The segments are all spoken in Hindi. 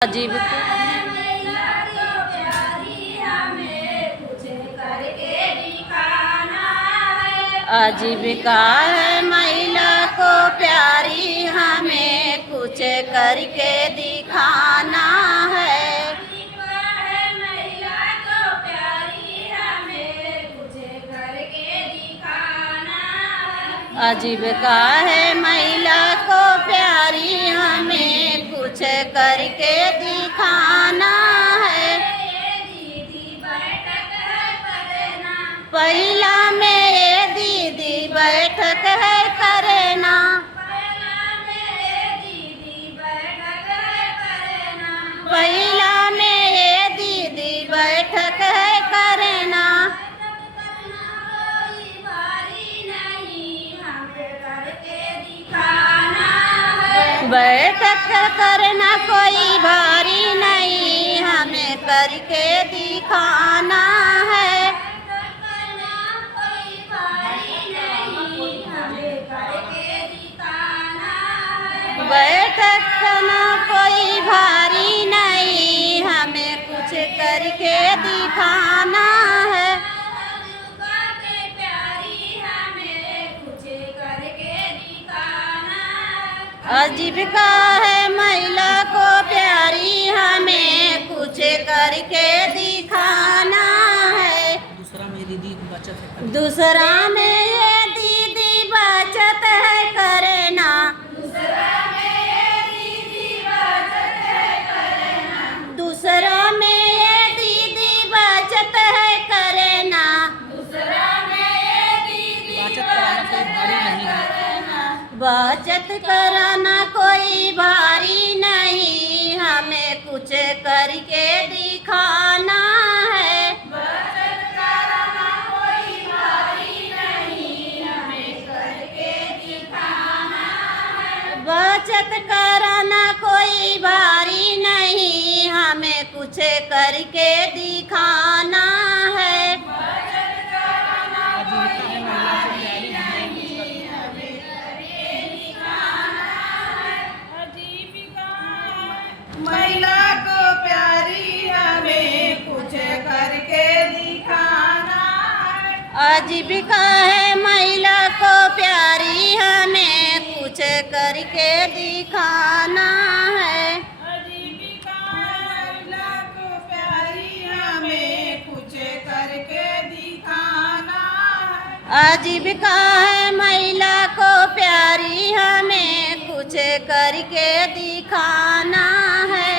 अजीब आजीविका है महिला को प्यारी, हमें कुछ करके दिखाना है। आजीविका है महिला को प्यारी, हमें कुछ करके दिखाना है। पहिला में ये दीदी बैठक है करना, पहिला में ये दीदी बैठक है करना। बैठक करना कोई भारी नहीं, हमें करके दिखाना है। बैठक करना कोई भारी नहीं, हमें कुछ करके दिखाना है। आजीविका है महिला को प्यारी, हमें कुछ करके दिखाना है। दूसरा में ये दीदी बचत है करना, दूसरा में ये दीदी बचत है करना। बचत कराना कोई भारी नहीं, हमें कुछ करके दिखाना है। बचत कराना कोई भारी नहीं, हमें करके दिखाना है। बचत कराना कोई भारी नहीं, हमें कुछ करके दिखाना है। महिला को प्यारी, हमें कुछ करके दिखाना है। आजीविका है महिला को प्यारी, हमें कुछ करके दिखाना है। आजीविका महिला को प्यारी, हमें कुछ करके दिखाना है। आजीविका है महिला को प्यारी, हमें कुछ करके दिखाना है।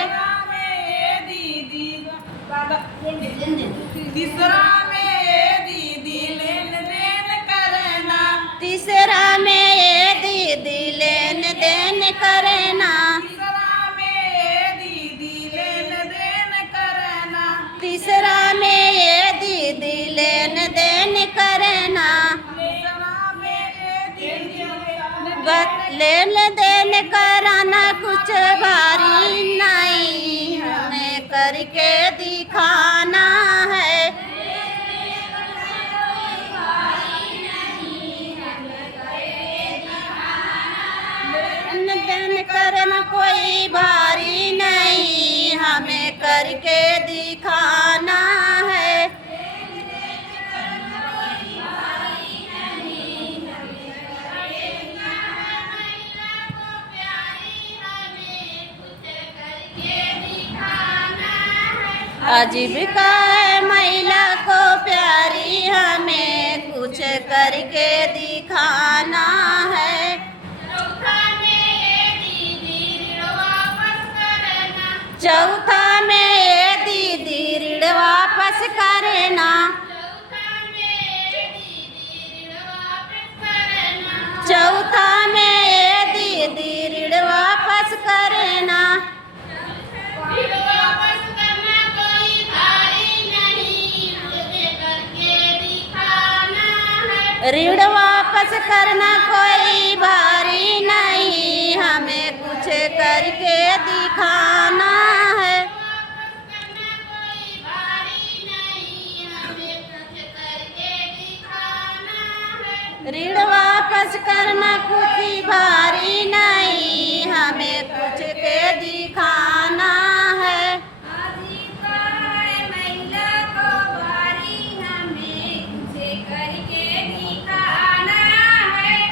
तीसरा में ये दीदी लेन देन करना, तीसरा में ये दीदी लेन देन करना, तीसरा में ये दीदी लेन देन करना, तीसरा में ये दीदी लेन देन करना। लेन देन कराना कुछ भारी नहीं, हमें करके दिखाना है। लेन देन करना कोई भारी नहीं, हमें करके दिखाना है। आजीविका है महिला को प्यारी, हमें कुछ करके दिखाना है। चौथा में ये दीदी ऋण वापस करना, चौथा में ये दीदी ऋण वापस करना। ऋण वापस करना कोई भारी नहीं, हमें कुछ करके दिखाना है। ऋण वापस करना कुछ भारी नहीं, हमें कुछ के दिखाना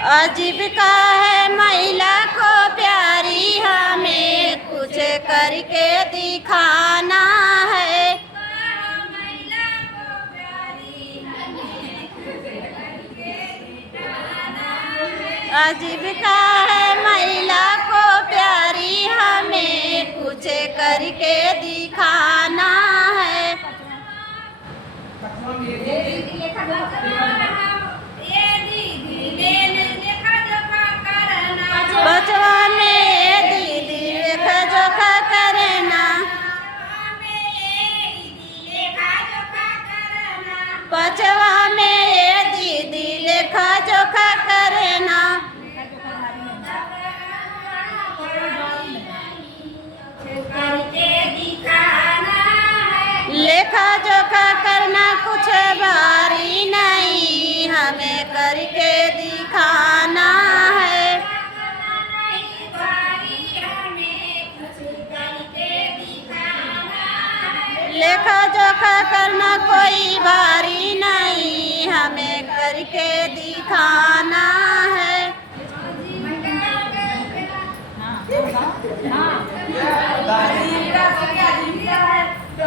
आजीविका है महिला को प्यारी, हमें कुछ करके दिखाना है। आजीविका है महिला को प्यारी, हमें कुछ करके दिखाना है। बचवा में दीदी लेखा जोखा करना, बचवा में दीदी लेखा जोखा करना। लेखा जोखा करना कुछ भारी नहीं, हमें करके दिखाना है। लेखा जोखा करना कोई भारी नहीं, हमें करके दिखाना है।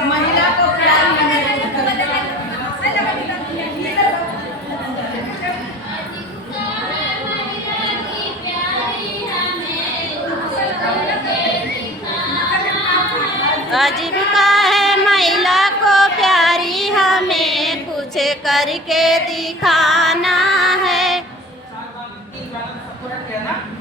महिला को प्यारी आजीविका है महिला को प्यारी, हमें कुछ करके दिखाना